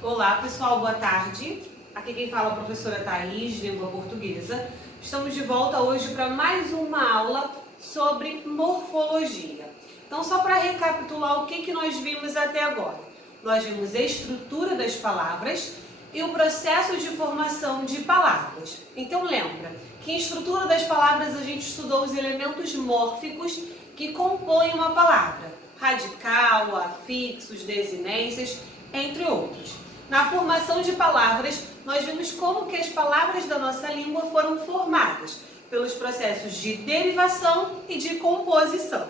Olá pessoal, boa tarde. Aqui quem fala é a professora Thaís, língua portuguesa. Estamos de volta hoje para mais uma aula sobre morfologia. Então, só para recapitular o que nós vimos até agora. Nós vimos a estrutura das palavras e o processo de formação de palavras. Então lembra que em estrutura das palavras a gente estudou os elementos mórficos que compõem uma palavra. Radical, afixos, desinências, entre outros. Na formação de palavras, nós vimos como que as palavras da nossa língua foram formadas pelos processos de derivação e de composição.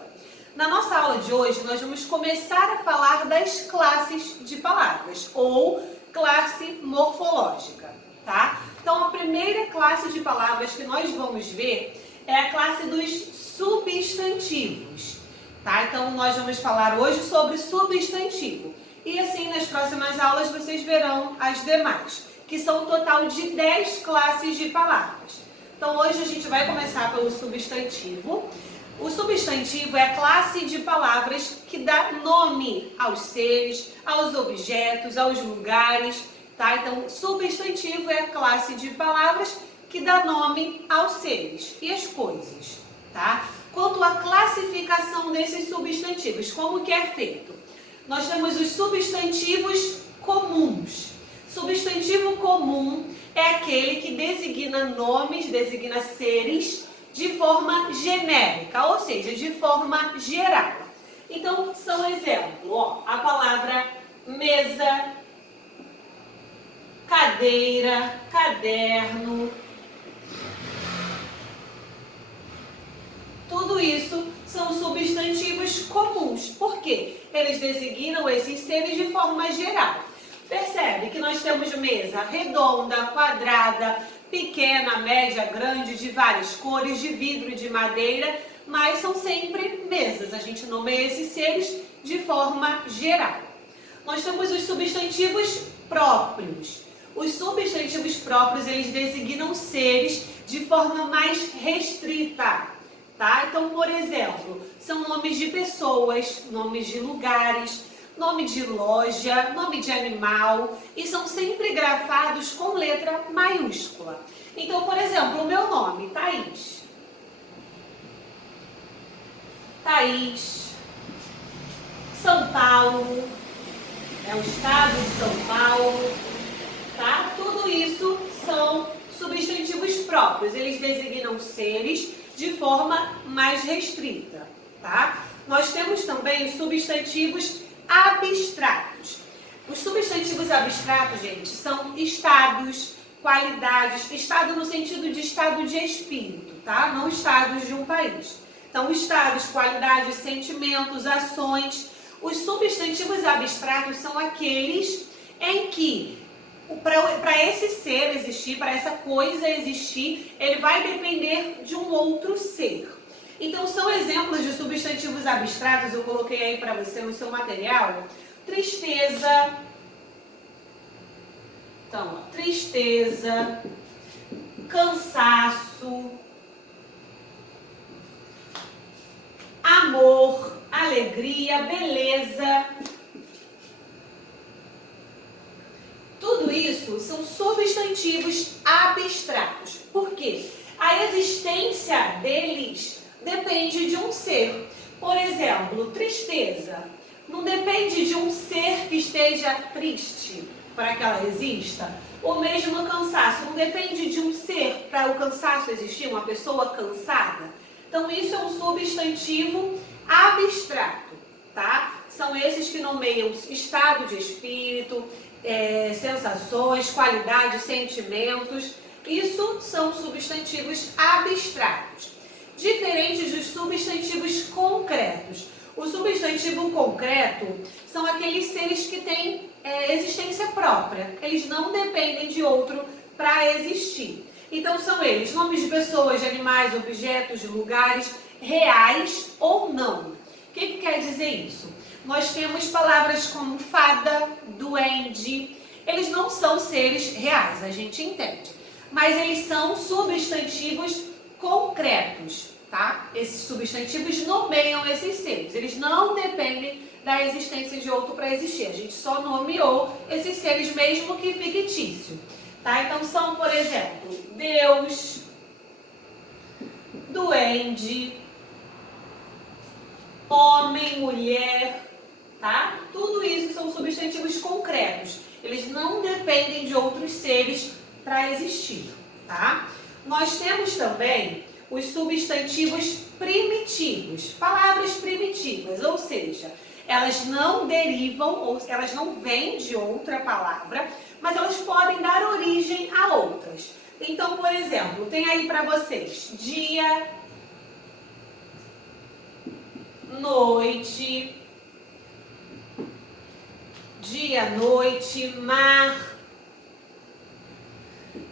Na nossa aula de hoje, nós vamos começar a falar das classes de palavras, ou classe morfológica, tá? Então, a primeira classe de palavras que nós vamos ver é a classe dos substantivos, tá? Então, nós vamos falar hoje sobre substantivo. E assim, nas próximas aulas, vocês verão as demais, que são um total de 10 classes de palavras. Então, hoje a gente vai começar pelo substantivo. O substantivo é a classe de palavras que dá nome aos seres, aos objetos, aos lugares, tá? Então, substantivo é a classe de palavras que dá nome aos seres e às coisas, tá? Quanto à classificação desses substantivos, como que é feito? Nós temos os substantivos comuns. Substantivo comum é aquele que designa nomes, designa seres de forma genérica, ou seja, de forma geral. Então, são exemplo, ó, a palavra mesa, cadeira, caderno. Tudo isso são substantivos comuns. Por quê? Eles designam esses seres de forma geral. Percebe que nós temos mesa redonda, quadrada, pequena, média, grande, de várias cores, de vidro e de madeira, mas são sempre mesas. A gente nomeia esses seres de forma geral. Nós temos os substantivos próprios. Os substantivos próprios, eles designam seres de forma mais restrita, tá? Então, por exemplo, são nomes de pessoas, nomes de lugares, nome de loja, nome de animal, e são sempre grafados com letra maiúscula. Então, por exemplo, o meu nome, Thaís. Thaís. São Paulo. É o estado de São Paulo. Tá? Tudo isso são substantivos próprios. Eles designam seres de forma mais restrita, tá? Nós temos também os substantivos abstratos. Os substantivos abstratos, gente, são estados, qualidades, estado no sentido de estado de espírito, tá? Não estados de um país. Então, estados, qualidades, sentimentos, ações. Os substantivos abstratos são aqueles em que, para esse ser existir, para essa coisa existir, ele vai depender de um outro ser. Então, são exemplos de substantivos abstratos, eu coloquei aí para você no seu material. Tristeza. Então, ó, tristeza, cansaço, amor, alegria, beleza. Tudo isso são substantivos abstratos. Por quê? A existência deles depende de um ser. Por exemplo, tristeza não depende de um ser que esteja triste para que ela exista. O mesmo cansaço não depende de um ser para o cansaço existir, uma pessoa cansada. Então, isso é um substantivo abstrato, tá? São esses que nomeiam estado de espírito, sensações, qualidades, sentimentos. Isso são substantivos abstratos, diferentes dos substantivos concretos. O substantivo concreto são aqueles seres que têm existência própria. Eles não dependem de outro para existir. Então, são eles nomes de pessoas, de animais, objetos, de lugares, reais ou não. O que quer dizer isso? Nós temos palavras como fada, duende. Eles não são seres reais, a gente entende. Mas eles são substantivos concretos, tá? Esses substantivos nomeiam esses seres, eles não dependem da existência de outro para existir. A gente só nomeou esses seres mesmo que fictício, tá? Então são, por exemplo, Deus, duende, homem, mulher, tá? Tudo isso são substantivos concretos. Eles não dependem de outros seres para existir, tá? Nós temos também os substantivos primitivos, palavras primitivas, ou seja, elas não derivam, ou elas não vêm de outra palavra, mas elas podem dar origem a outras. Então, por exemplo, tem aí para vocês dia, noite, dia, noite, mar.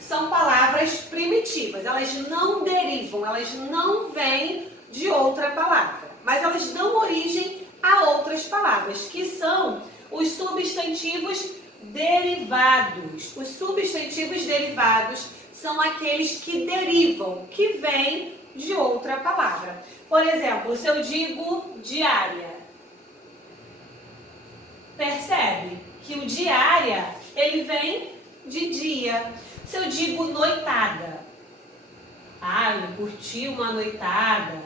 São palavras primitivas, elas não derivam, elas não vêm de outra palavra, mas elas dão origem a outras palavras, que são os substantivos derivados. Os substantivos derivados são aqueles que derivam, que vêm de outra palavra. Por exemplo, se eu digo diária, percebe que o diária, ele vem de dia. Se eu digo noitada, eu curti uma noitada,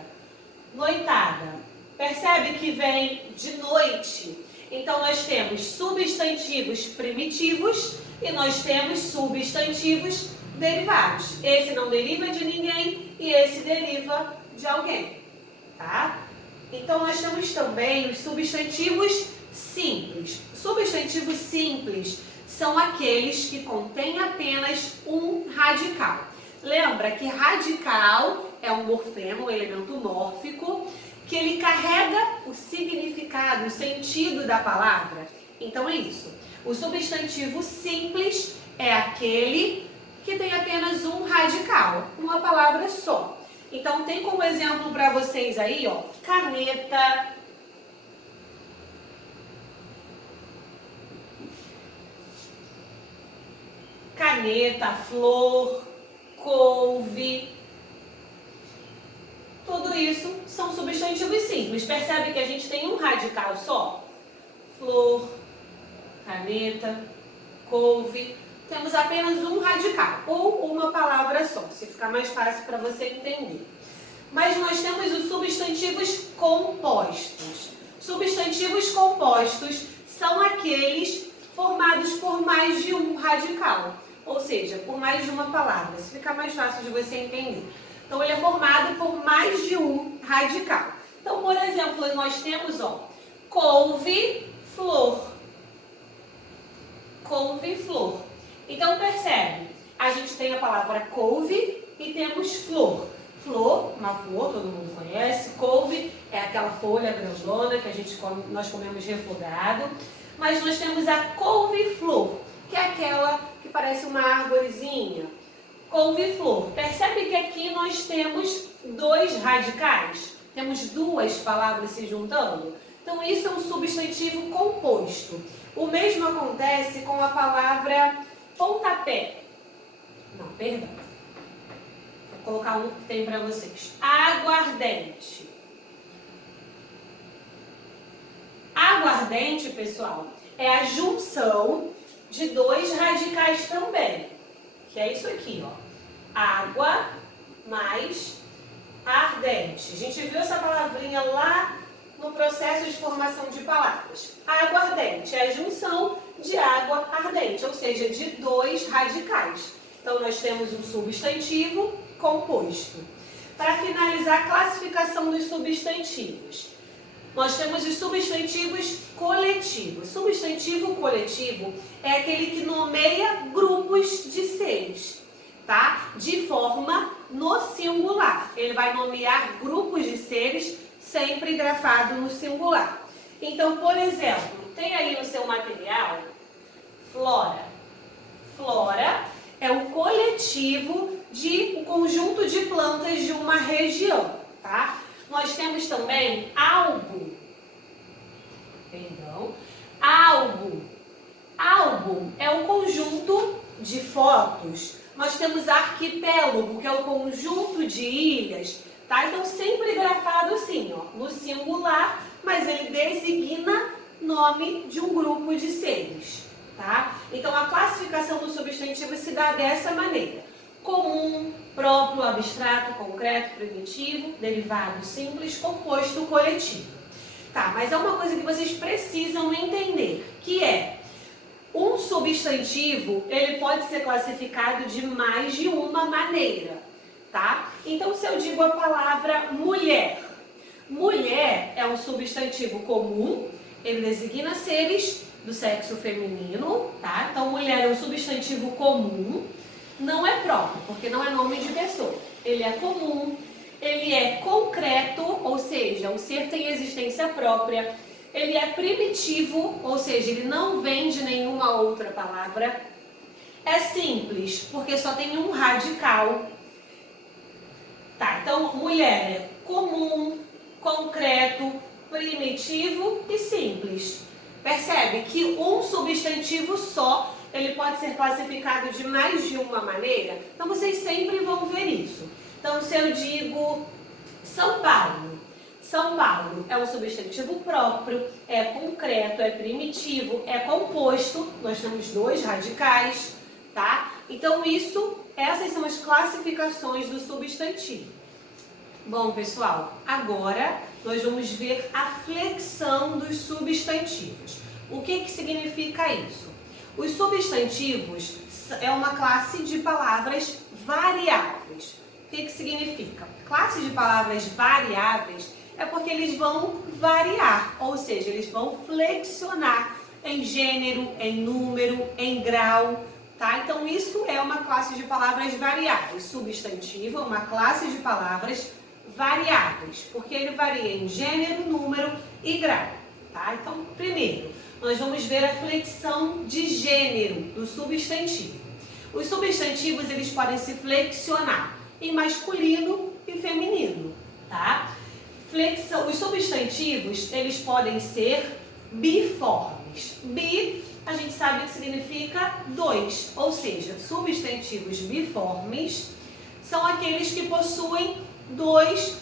noitada, percebe que vem de noite. Então nós temos substantivos primitivos e nós temos substantivos derivados. Esse não deriva de ninguém e esse deriva de alguém, tá? Então nós temos também os substantivos simples. Substantivos simples são aqueles que contêm apenas um radical. Lembra que radical é um morfema, um elemento mórfico, que ele carrega o significado, o sentido da palavra. Então é isso. O substantivo simples é aquele que tem apenas um radical, uma palavra só. Então tem como exemplo para vocês aí, ó, caneta, flor, couve. Tudo isso são substantivos simples. Percebe que a gente tem um radical só? Flor, caneta, couve. Temos apenas um radical, ou uma palavra só, se ficar mais fácil para você entender. Mas nós temos os substantivos compostos. Substantivos compostos são aqueles formados por mais de um radical, ou seja, por mais de uma palavra. Se ficar mais fácil de você entender. Então, ele é formado por mais de um radical. Então, por exemplo, nós temos, ó, couve, flor. Couve, flor. Então, percebe, a gente tem a palavra couve e temos flor. Flor, uma flor, todo mundo conhece. Couve é aquela folha grandona que nós comemos refogado. Mas nós temos a couve-flor, que é aquela que parece uma arvorezinha. Couve-flor. Percebe que aqui nós temos dois radicais? Temos duas palavras se juntando? Então, isso é um substantivo composto. O mesmo acontece com a palavra pontapé. Não, perdão. Vou colocar um que tem para vocês. Aguardente. Aguardente, pessoal, é a junção de dois radicais também, que é isso aqui, ó. Água mais ardente. A gente viu essa palavrinha lá no processo de formação de palavras. Aguardente é a junção de água ardente, ou seja, de dois radicais. Então, nós temos um substantivo composto. Para finalizar a classificação dos substantivos, nós temos os substantivos coletivos. Substantivo coletivo é aquele que nomeia grupos de seres, tá? De forma no singular. Ele vai nomear grupos de seres sempre grafado no singular. Então, por exemplo, tem aí no seu material flora. Flora é o coletivo de um conjunto de plantas de uma região, tá? Nós temos também álbum. Álbum. Álbum é um conjunto de fotos. Nós temos arquipélago, que é o conjunto de ilhas tá? Então sempre grafado assim, ó, no singular, mas ele designa nome de um grupo de seres, tá? Então a classificação do substantivo se dá dessa maneira: comum, próprio, abstrato, concreto, primitivo, derivado, simples, composto, coletivo. Tá, mas é uma coisa que vocês precisam entender, que é um substantivo, ele pode ser classificado de mais de uma maneira, tá? Então, se eu digo a palavra mulher, mulher é um substantivo comum, ele designa seres do sexo feminino, tá? Então, mulher é um substantivo comum, não é próprio, porque não é nome de pessoa. Ele é comum, ele é concreto, ou seja, o ser tem existência própria. Ele é primitivo, ou seja, ele não vem de nenhuma outra palavra. É simples, porque só tem um radical. Tá, então mulher é comum, concreto, primitivo e simples. Percebe que um substantivo só, ele pode ser classificado de mais de uma maneira? Então vocês sempre vão ver isso. Então se eu digo São Paulo, São Paulo é um substantivo próprio, é concreto, é primitivo, é composto, nós temos dois radicais, tá? Então essas são as classificações do substantivo. Bom, pessoal, agora nós vamos ver a flexão dos substantivos. O que significa isso? Os substantivos é uma classe de palavras variáveis. O que significa? Classe de palavras variáveis é porque eles vão variar, ou seja, eles vão flexionar em gênero, em número, em grau, tá? Então isso é uma classe de palavras variáveis. Substantivo é uma classe de palavras variáveis, porque ele varia em gênero, número e grau, tá? Então, primeiro, nós vamos ver a flexão de gênero do substantivo. Os substantivos, eles podem se flexionar em masculino e feminino, tá? Os substantivos, eles podem ser biformes. Bi, a gente sabe que significa dois, ou seja, substantivos biformes são aqueles que possuem dois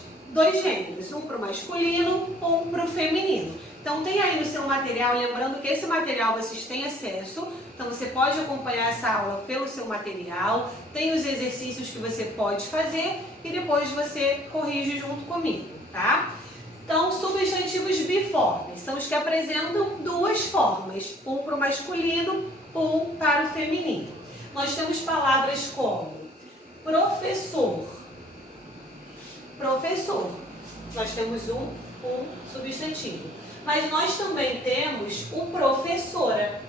gêneros, um para o masculino, um para o feminino. Então tem aí no seu material, lembrando que esse material vocês têm acesso, então você pode acompanhar essa aula pelo seu material, tem os exercícios que você pode fazer e depois você corrige junto comigo, tá? Então, substantivos biformes são os que apresentam duas formas, um para o masculino, um para o feminino. Nós temos palavras como professor, professor, nós temos um substantivo. Mas nós também temos o professora,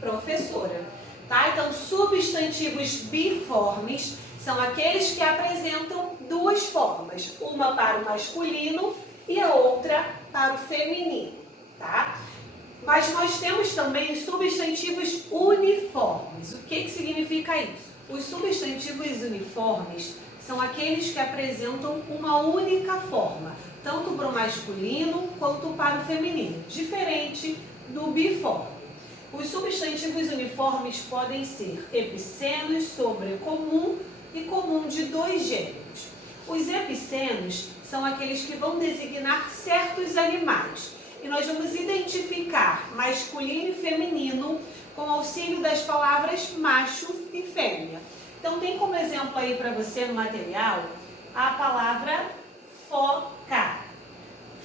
professora, tá? Então, substantivos biformes são aqueles que apresentam duas formas, uma para o masculino e a outra para o feminino, tá? Mas nós temos também os substantivos uniformes. O que significa isso? Os substantivos uniformes são aqueles que apresentam uma única forma, tanto para o masculino quanto para o feminino, diferente do biforme. Os substantivos uniformes podem ser epicenos, sobrecomum e comum de dois gêneros. Os epicenos são aqueles que vão designar certos animais e nós vamos identificar masculino e feminino com auxílio das palavras macho e fêmea. Então tem como exemplo aí para você no material a palavra foca.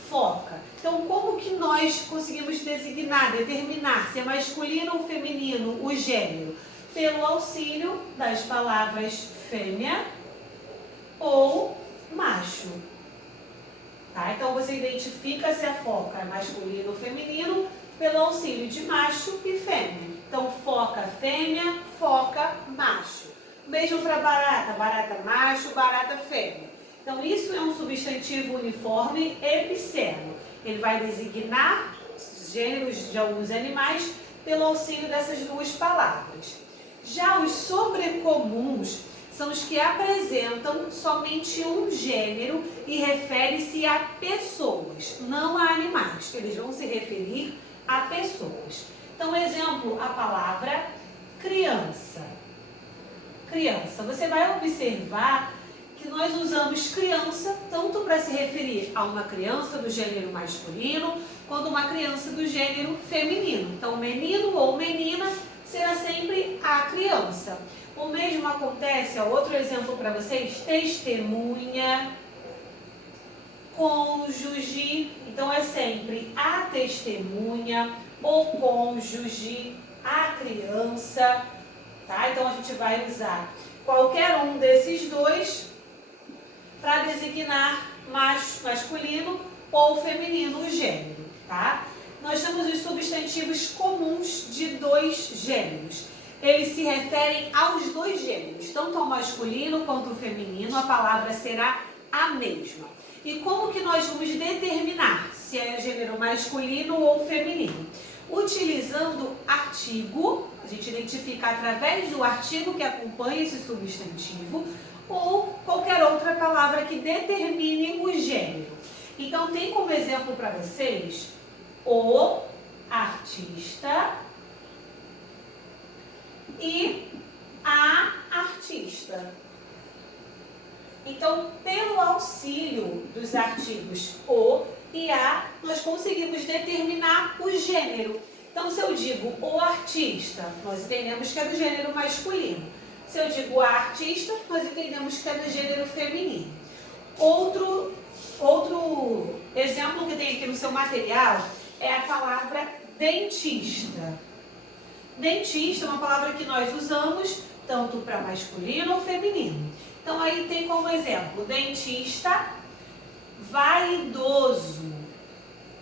Foca. Então como que nós conseguimos determinar se é masculino ou feminino o gênero? Pelo auxílio das palavras fêmea ou macho. Tá? Então você identifica se a foca é masculino ou feminino pelo auxílio de macho e fêmea. Então foca fêmea, foca macho. Mesmo para barata, barata macho, barata fêmea. Então isso é um substantivo uniforme epiceno. Ele vai designar gêneros de alguns animais pelo auxílio dessas duas palavras. Já os sobrecomuns são os que apresentam somente um gênero e refere-se a pessoas, não a animais. Eles vão se referir a pessoas. Então, exemplo, a palavra criança. Criança. Você vai observar que nós usamos criança tanto para se referir a uma criança do gênero masculino quanto uma criança do gênero feminino. Então, menino ou menina será sempre a criança. O mesmo acontece, outro exemplo para vocês, testemunha, cônjuge. Então, é sempre a testemunha, o cônjuge, a criança, tá? Então, a gente vai usar qualquer um desses dois para designar masculino ou feminino o gênero, tá? Nós temos os substantivos comuns de dois gêneros. Eles se referem aos dois gêneros, tanto ao masculino quanto ao feminino, a palavra será a mesma. E como que nós vamos determinar se é gênero masculino ou feminino? Utilizando artigo, a gente identifica através do artigo que acompanha esse substantivo, ou qualquer outra palavra que determine o gênero. Então, tem como exemplo para vocês o artista e a artista. Então, pelo auxílio dos artigos o e a, nós conseguimos determinar o gênero. Então, se eu digo o artista, nós entendemos que é do gênero masculino. Se eu digo a artista, nós entendemos que é do gênero feminino. Outro exemplo que tem aqui no seu material é a palavra dentista. Dentista é uma palavra que nós usamos tanto para masculino ou feminino. Então, aí tem como exemplo, dentista vaidoso.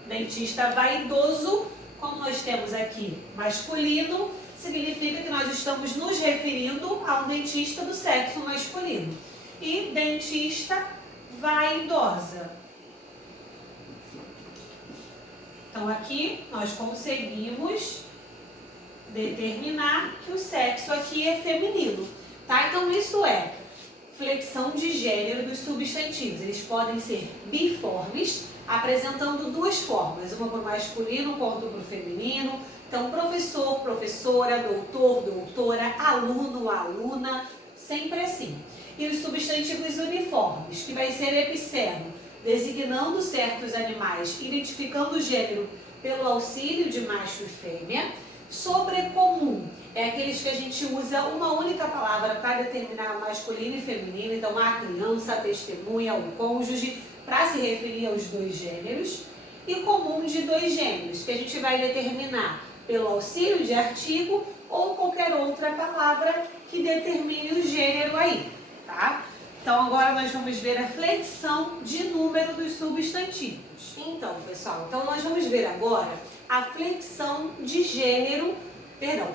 Dentista vaidoso, como nós temos aqui masculino, significa que nós estamos nos referindo a um dentista do sexo masculino. E dentista vaidosa. Então, aqui nós conseguimos determinar que o sexo aqui é feminino, tá? Então, isso é flexão de gênero dos substantivos. Eles podem ser biformes, apresentando duas formas, uma para o masculino quanto para o feminino. Então, professor, professora, doutor, doutora, aluno, aluna, sempre assim. E os substantivos uniformes, que vai ser epiceno, designando certos animais, identificando o gênero pelo auxílio de macho e fêmea. Sobrecomum é aqueles que a gente usa uma única palavra para determinar masculino e feminino, então a criança, a testemunha, o cônjuge, para se referir aos dois gêneros. E comum de dois gêneros, que a gente vai determinar pelo auxílio de artigo ou qualquer outra palavra que determine o gênero aí, tá? Então, agora nós vamos ver a flexão de número dos substantivos. Então, pessoal, nós vamos ver agora a flexão de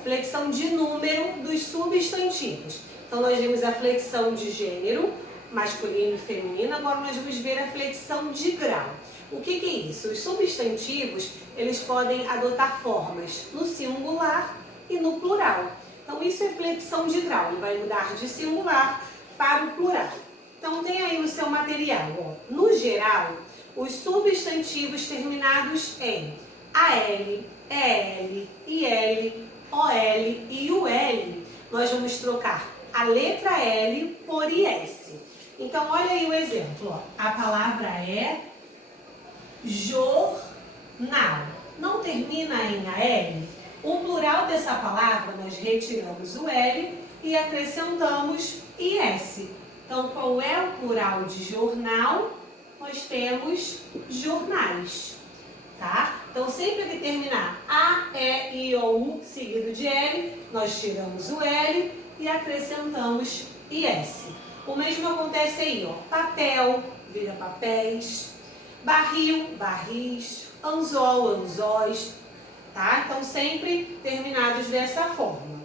flexão de número dos substantivos. Então, nós vimos a flexão de gênero, masculino e feminino, agora nós vamos ver a flexão de grau. O que é isso? Os substantivos, eles podem adotar formas no singular e no plural. Então, isso é flexão de grau, ele vai mudar de singular para o plural. Então, tem aí no seu material, ó, no geral, os substantivos terminados em AL, EL, IL, OL e UL, nós vamos trocar a letra L por IS. Então, olha aí o exemplo, ó. A palavra é jornal. Não termina em AL? O plural dessa palavra, nós retiramos o L e acrescentamos IS. Então, qual é o plural de jornal? Nós temos jornais, tá? Então, sempre que terminar A, E, I ou U seguido de L, nós tiramos o L e acrescentamos IS. O mesmo acontece aí, ó. Papel vira papéis, barril, barris, anzol, anzóis, tá? Então, sempre terminados dessa forma.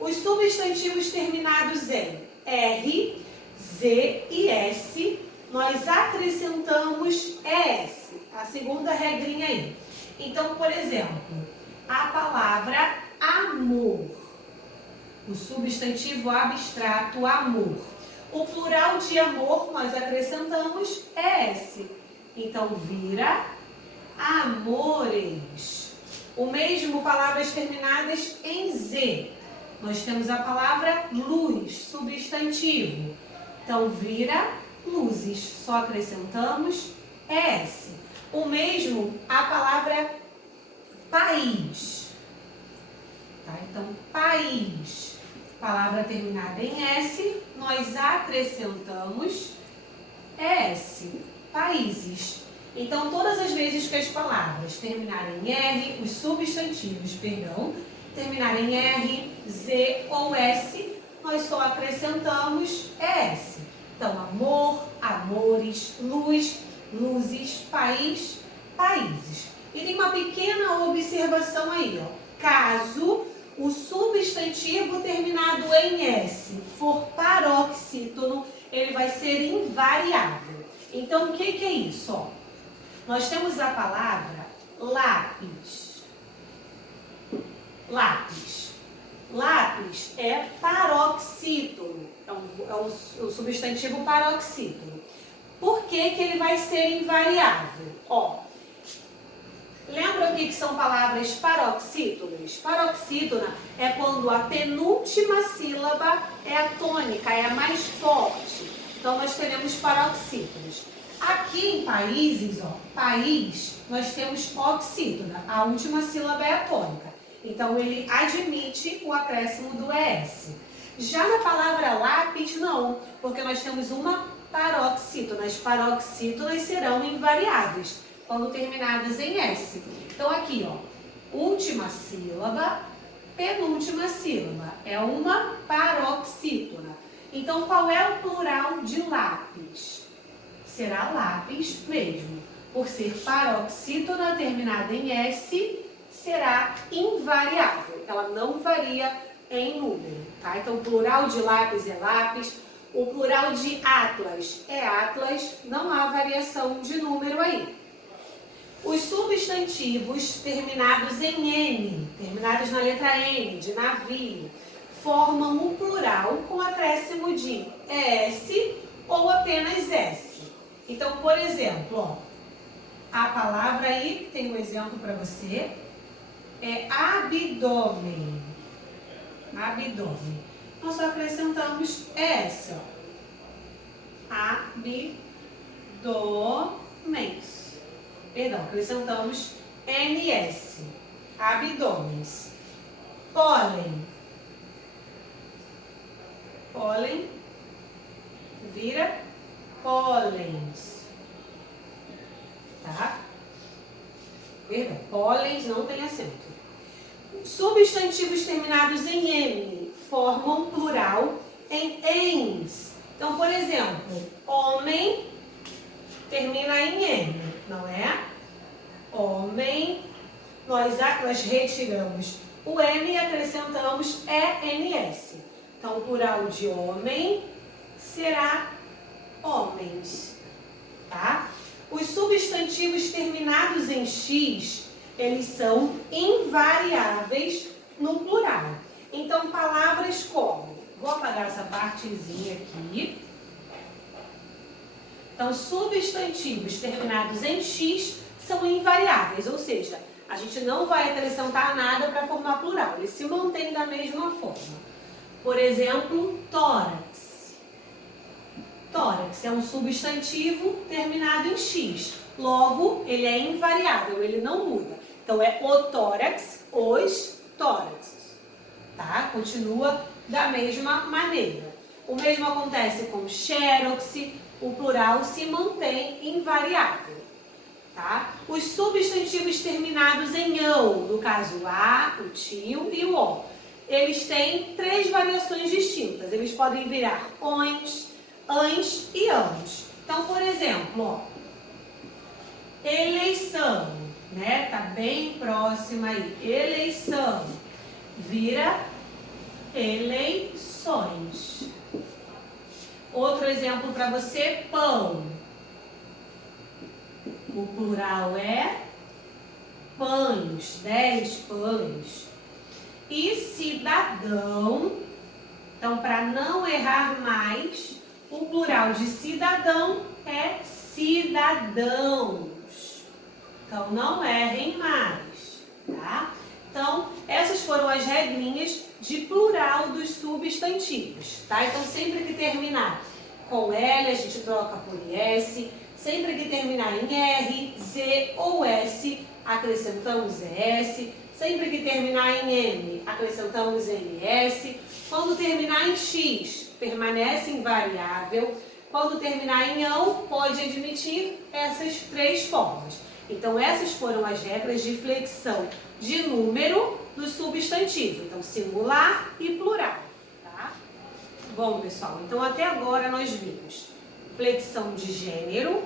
Os substantivos terminados em R, Z e S, nós acrescentamos ES, a segunda regrinha aí. Então, por exemplo, a palavra amor, o substantivo abstrato amor. O plural de amor nós acrescentamos ES, então vira amores. O mesmo palavras terminadas em Z. Nós temos a palavra luz, substantivo. Então, vira luzes. Só acrescentamos ES. O mesmo a palavra país. Tá? Então, país. Palavra terminada em S, nós acrescentamos ES. Países. Então, todas as vezes que as palavras terminarem em R, os substantivos, terminarem em R, Z ou S, nós só acrescentamos ES. Então, amor, amores, luz, luzes, país, países. E tem uma pequena observação aí, ó. Caso o substantivo terminado em S for paroxítono, ele vai ser invariável. Então, o que é isso? Ó, nós temos a palavra lápis. Lápis. Lápis é paroxítono. É o substantivo paroxítono. Por que ele vai ser invariável? Ó, lembra o que são palavras paroxítonas? Paroxítona é quando a penúltima sílaba é a tônica, é a mais forte. Então, nós teremos paroxítonos. Aqui em países, ó, país, nós temos oxítona. A última sílaba é a tônica. Então, ele admite o acréscimo do ES. Já na palavra lápis, não, porque nós temos uma paroxítona. As paroxítonas serão invariáveis quando terminadas em S. Então, aqui, ó, última sílaba, penúltima sílaba. É uma paroxítona. Então, qual é o plural de lápis? Será lápis mesmo. Por ser paroxítona terminada em S, será invariável. Ela não varia em número, tá? Então, o plural de lápis é lápis. O plural de atlas é atlas. Não há variação de número aí. Os substantivos terminados em N, terminados na letra N, de navio, formam um plural com acréscimo de ES ou apenas S. Então, por exemplo, ó, a palavra aí, tem um exemplo para você, é abdômen. Abdômen. Nós só acrescentamos ES, ó. Abdômens. Perdão, acrescentamos NS. Abdômenes. Pólen. Pólen vira pólens. Tá? Perdão, pólens não tem acento. Substantivos terminados em M formam plural em ens. Então, por exemplo, homem termina em M, não é? Homem, nós retiramos o M e acrescentamos ENS. Então, o plural de homem será homens, tá? Os substantivos terminados em X, eles são invariáveis no plural. Então, palavras como, vou apagar essa partezinha aqui. Então, substantivos terminados em X são invariáveis, ou seja, a gente não vai acrescentar nada para formar plural, eles se mantêm da mesma forma. Por exemplo, tórax. Tórax é um substantivo terminado em X, logo ele é invariável, ele não muda. Então, é o tórax, os tóraxes, tá? Continua da mesma maneira. O mesmo acontece com xerox, o plural se mantém invariável, tá? Os substantivos terminados em ão, no caso a, o tio e o o, eles têm três variações distintas. Eles podem virar ons, ans e ãos. Então, por exemplo, ó, eleição, né? Tá bem próxima aí. Eleição vira eleições. Outro exemplo para você, pão. O plural é pães, 10 pães. E cidadão, então para não errar mais, o plural de cidadão é cidadãos. Então não errem mais, tá? Então, essas foram as regrinhas de plural dos substantivos, tá? Então, sempre que terminar com L a gente troca por IS. Sempre que terminar em R, Z ou S, acrescentamos ES. Sempre que terminar em M, acrescentamos MS. Quando terminar em X, permanece invariável. Quando terminar em ão, pode admitir essas três formas. Então, essas foram as regras de flexão de número do substantivo. Então, singular e plural. Tá? Bom, pessoal, então até agora nós vimos flexão de gênero,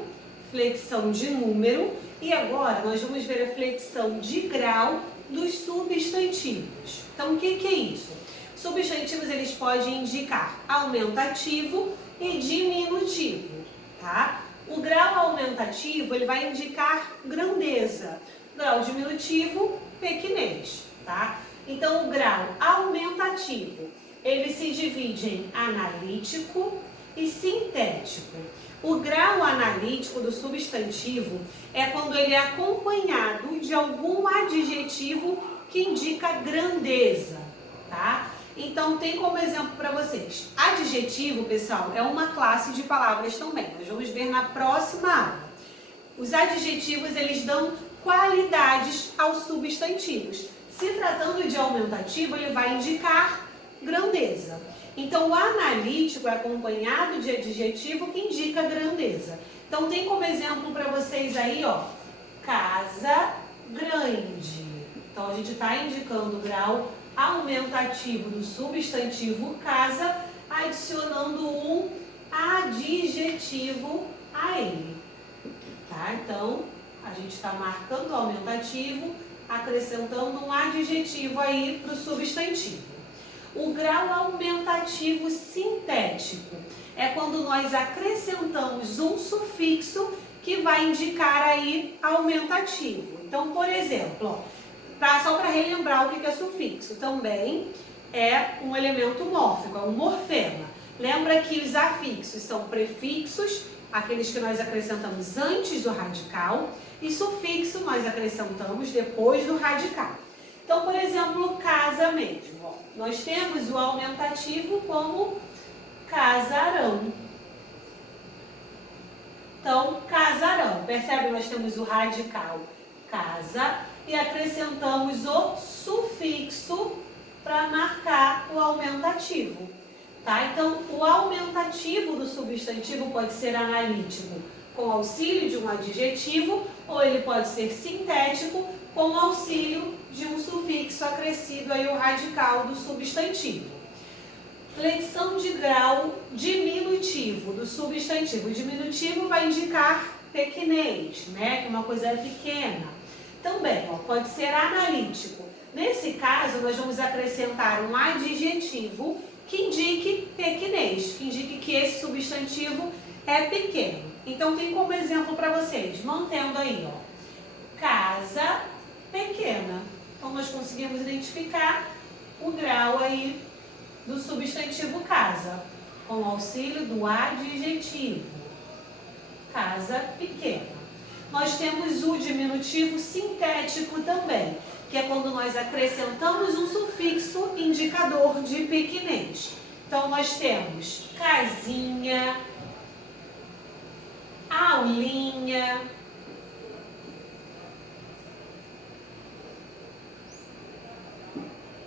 flexão de número e agora nós vamos ver a flexão de grau dos substantivos. Então, o que é isso? Substantivos, eles podem indicar aumentativo e diminutivo, tá? O grau aumentativo, ele vai indicar grandeza. Grau diminutivo, pequenez, tá? Então, o grau aumentativo, ele se divide em analítico e sintético. O grau analítico do substantivo é quando ele é acompanhado de algum adjetivo que indica grandeza, tá? Então, tem como exemplo para vocês. Adjetivo, pessoal, é uma classe de palavras também. Nós vamos ver na próxima aula. Os adjetivos, eles dão qualidades aos substantivos. Se tratando de aumentativo, ele vai indicar grandeza. Então, o analítico é acompanhado de adjetivo que indica grandeza. Então, tem como exemplo para vocês aí, ó, casa grande. Então, a gente está indicando o grau aumentativo do substantivo casa, adicionando um adjetivo a ele. Tá? Então, a gente está marcando o aumentativo, acrescentando um adjetivo aí para o substantivo. O grau aumentativo sintético é quando nós acrescentamos um sufixo que vai indicar aí aumentativo. Então, por exemplo, ó, só para relembrar o que é sufixo, também é um elemento mórfico, é um morfema. Lembra que os afixos são prefixos, aqueles que nós acrescentamos antes do radical, e sufixo nós acrescentamos depois do radical. Então, por exemplo, casa mesmo. Ó, nós temos o aumentativo como casarão. Então, casarão. Percebe? Nós temos o radical casa e acrescentamos o sufixo para marcar o aumentativo. Tá? Então, o aumentativo do substantivo pode ser analítico com auxílio de um adjetivo ou ele pode ser sintético com auxílio de um sufixo acrescido aí o radical do substantivo. Flexão de grau diminutivo do substantivo. O diminutivo vai indicar pequenez, né? Que uma coisa é pequena. Também, ó, pode ser analítico. Nesse caso, nós vamos acrescentar um adjetivo que indique pequenez, que indique que esse substantivo é pequeno. Então, tem como exemplo para vocês, mantendo aí, ó, casa pequena. Então, nós conseguimos identificar o grau aí do substantivo casa, com o auxílio do adjetivo, casa pequena. Nós temos o diminutivo sintético também, que é quando nós acrescentamos um sufixo indicador de pequenez. Então, nós temos casinha, aulinha,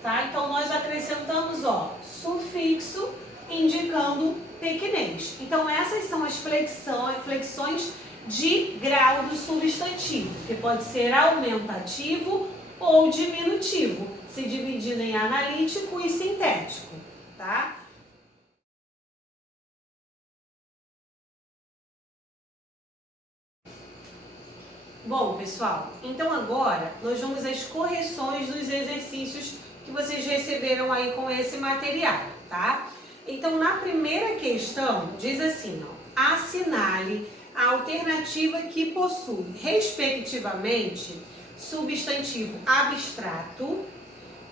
tá? Então, nós acrescentamos, ó, sufixo indicando pequenez. Então, essas são as flexões de grau do substantivo, que pode ser aumentativo ou diminutivo, se dividindo em analítico e sintético, tá? Bom, pessoal, então agora nós vamos às correções dos exercícios que vocês receberam aí com esse material, tá? Então, na primeira questão, diz assim, ó, assinale a alternativa que possui, respectivamente, substantivo abstrato,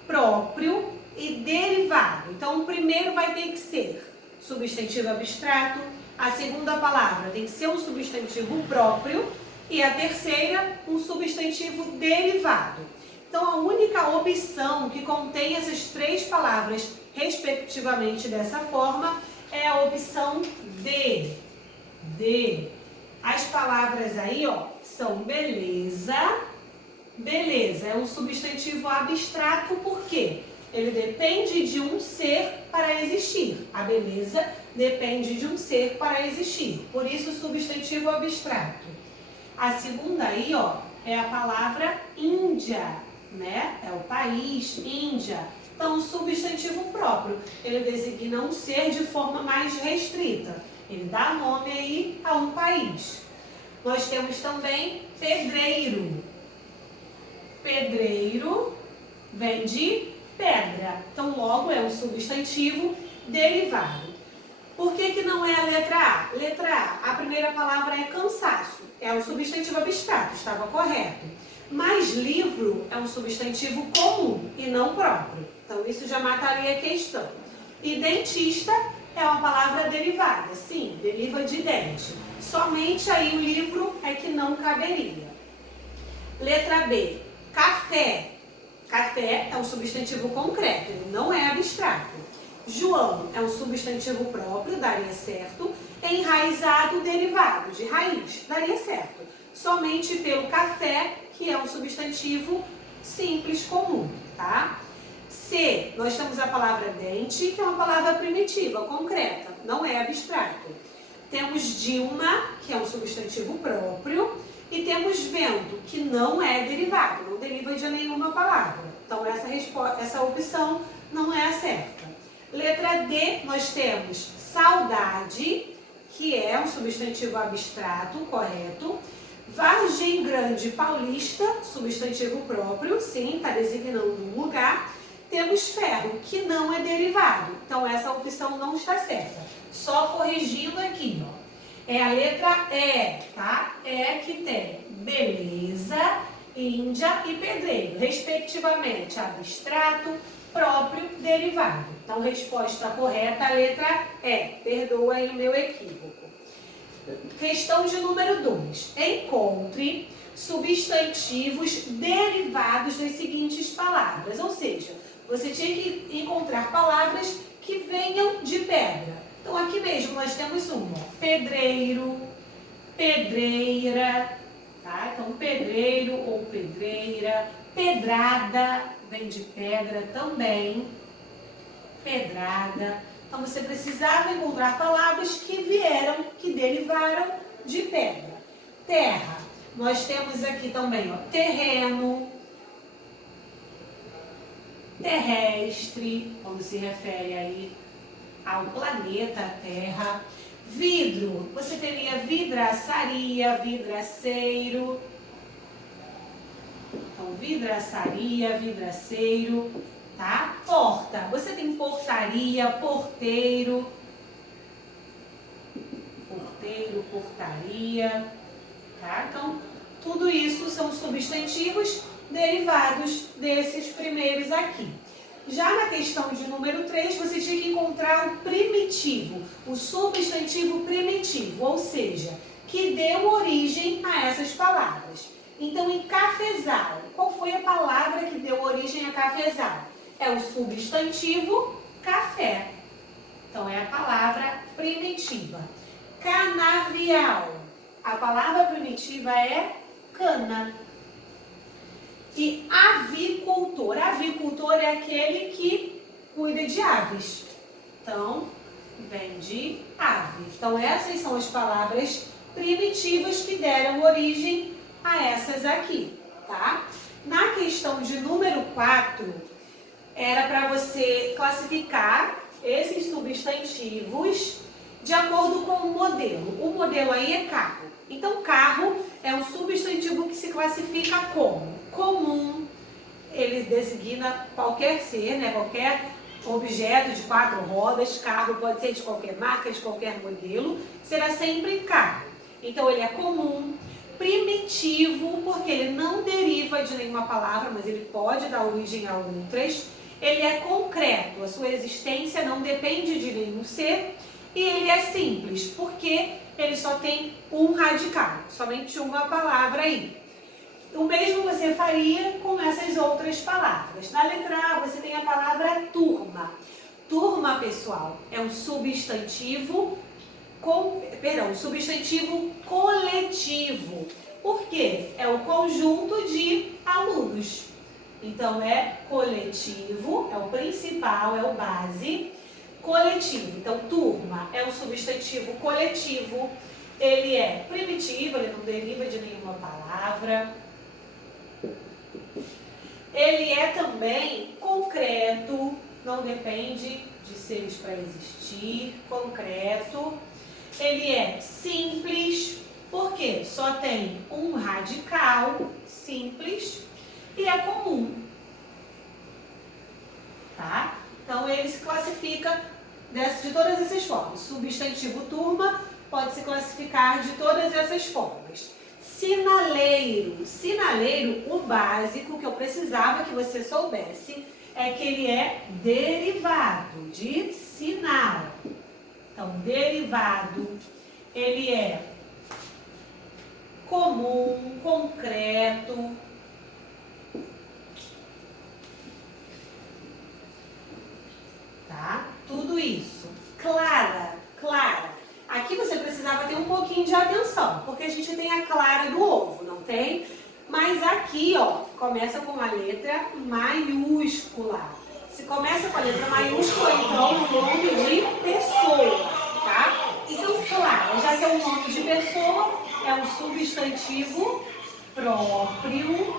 próprio e derivado. Então, o primeiro vai ter que ser substantivo abstrato, a segunda palavra tem que ser um substantivo próprio e a terceira, um substantivo derivado. Então, a única opção que contém essas três palavras, respectivamente, dessa forma, é a opção D. D. As palavras aí, ó, são beleza. Beleza é um substantivo abstrato, por quê? Ele depende de um ser para existir. A beleza depende de um ser para existir. Por isso, substantivo abstrato. A segunda aí, ó, é a palavra Índia, né? É o país, Índia. Então, substantivo próprio. Ele designa um ser de forma mais restrita. Ele dá nome aí a um país. Nós temos também pedreiro. Pedreiro vem de pedra. Então, logo é um substantivo derivado. Por que não é a letra A? Letra A, a primeira palavra é cansaço. É um substantivo abstrato, estava correto. Mas livro é um substantivo comum e não próprio. Então, isso já mataria a questão. E dentista é uma palavra derivada. Sim, deriva de dente. Somente aí o livro é que não caberia. Letra B, café. Café é um substantivo concreto, ele não é abstrato. João é um substantivo próprio, daria certo. Enraizado, derivado, de raiz, daria certo. Somente pelo café, que é um substantivo simples, comum, tá? C, nós temos a palavra dente, que é uma palavra primitiva, concreta, não é abstrato. Temos Dilma, que é um substantivo próprio. E temos vento, que não é derivado, não deriva de nenhuma palavra. Então, essa opção não é a certa. Letra D, nós temos saudade, que é um substantivo abstrato, correto. Vargem Grande Paulista, substantivo próprio, sim, está designando um lugar. Temos ferro, que não é derivado. Então, essa opção não está certa. Só corrigindo aqui, ó. É a letra E, tá? E que tem beleza, Índia e pedreiro, respectivamente, abstrato, próprio, derivado. Então, resposta correta, a letra E. Perdoa aí o meu equívoco. Questão de número 2. Encontre substantivos derivados das seguintes palavras. Ou seja, você tinha que encontrar palavras que venham de pedra. Então, aqui mesmo nós temos uma, pedreiro, pedreira, tá? Então, pedreiro ou pedreira, pedrada, vem de pedra também, pedrada. Então, você precisava encontrar palavras que derivaram de pedra. Terra, nós temos aqui também, ó, terreno, terrestre, quando se refere aí ao planeta Terra. Vidro, você teria vidraçaria, vidraceiro. Então, vidraçaria, vidraceiro, tá? Porta, você tem portaria, porteiro. Porteiro, portaria, tá? Então, tudo isso são substantivos derivados desses primeiros aqui. Já na questão de número 3, você tinha que encontrar o primitivo, o substantivo primitivo, ou seja, que deu origem a essas palavras. Então, em cafezal, qual foi a palavra que deu origem a cafezal? É o substantivo café. Então, é a palavra primitiva. Canavial, a palavra primitiva é cana. E avicultor. Avicultor é aquele que cuida de aves. Então, vem de ave. Então, essas são as palavras primitivas que deram origem a essas aqui, tá? Na questão de número 4, era para você classificar esses substantivos de acordo com o modelo. O modelo aí é carro. Então, carro é um substantivo que se classifica como comum. Ele designa qualquer ser, né? Qualquer objeto de 4 rodas. Carro pode ser de qualquer marca, de qualquer modelo. Será sempre carro. Então, ele é comum. Primitivo, porque ele não deriva de nenhuma palavra, mas ele pode dar origem a outras. Ele é concreto. A sua existência não depende de nenhum ser. E ele é simples, porque ele só tem um radical, somente uma palavra aí. O mesmo você faria com essas outras palavras. Na letra A, você tem a palavra turma. Turma, pessoal, é um substantivo substantivo coletivo. Por quê? É o conjunto de alunos. Então, é coletivo, é o principal, é o base. Coletivo. Então, turma é um substantivo coletivo. Ele é primitivo, ele não deriva de nenhuma palavra. Ele é também concreto, não depende de seres para existir, concreto. Ele é simples, porque só tem um radical, simples, e é comum. Tá? Então, ele se classifica de todas essas formas. Substantivo turma pode se classificar de todas essas formas. Sinaleiro. Sinaleiro, o básico que eu precisava que você soubesse é que ele é derivado de sinal. Então, derivado, ele é comum, concreto. Tá? Tudo isso. Clara, clara. Aqui você precisava ter um pouquinho de atenção, porque a gente tem a clara do ovo, não tem? Mas aqui, ó, começa com a letra maiúscula. Se começa com a letra maiúscula, então é um nome de pessoa, tá? Então, clara, já que é um nome de pessoa, é um substantivo próprio.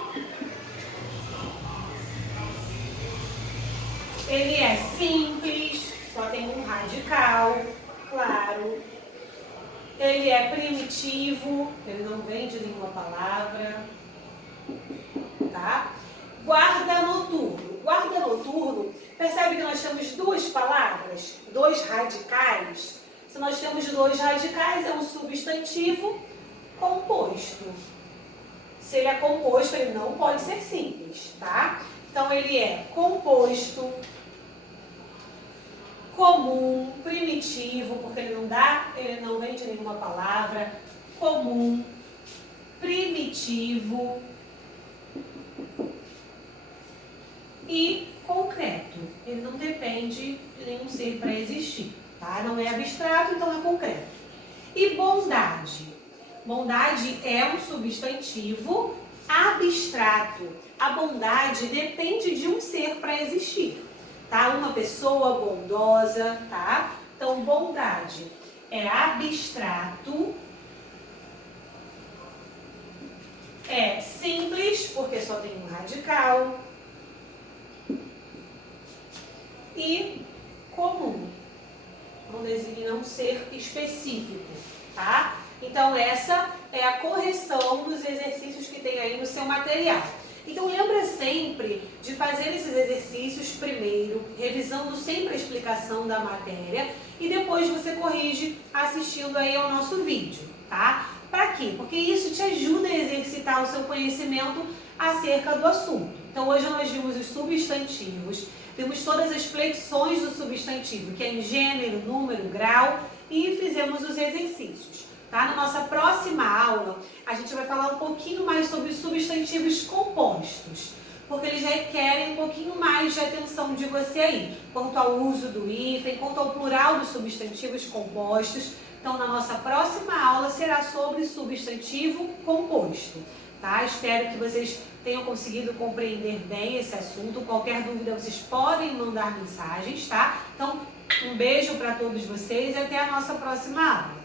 Ele é simples, só tem um radical, claro. Ele é primitivo, ele não vem de nenhuma palavra, tá? Guarda noturno. Guarda noturno, percebe que nós temos duas palavras, dois radicais? Se nós temos dois radicais, é um substantivo composto. Se ele é composto, ele não pode ser simples, tá? Então, ele é composto, comum, primitivo, porque ele não vem de nenhuma palavra, comum, primitivo e concreto. Ele não depende de nenhum ser para existir, tá? Não é abstrato, então é concreto. E bondade. Bondade é um substantivo abstrato. A bondade depende de um ser para existir, tá? Uma pessoa bondosa, tá? Então, bondade é abstrato, é simples, porque só tem um radical, e comum, não designa um ser específico, tá? Então, essa é a correção dos exercícios que tem aí no seu material. Então, lembra sempre de fazer esses exercícios primeiro, revisando sempre a explicação da matéria, e depois você corrige assistindo aí ao nosso vídeo, tá? Para quê? Porque isso te ajuda a exercitar o seu conhecimento acerca do assunto. Então, hoje nós vimos os substantivos, vimos todas as flexões do substantivo, que é em gênero, número, grau, e fizemos os exercícios. Tá? Na nossa próxima aula, a gente vai falar um pouquinho mais sobre os substantivos compostos, porque eles requerem um pouquinho mais de atenção de você aí, quanto ao uso do hífen, quanto ao plural dos substantivos compostos. Então, na nossa próxima aula será sobre substantivo composto. Tá? Espero que vocês tenham conseguido compreender bem esse assunto. Qualquer dúvida, vocês podem mandar mensagens, tá? Então, um beijo para todos vocês e até a nossa próxima aula.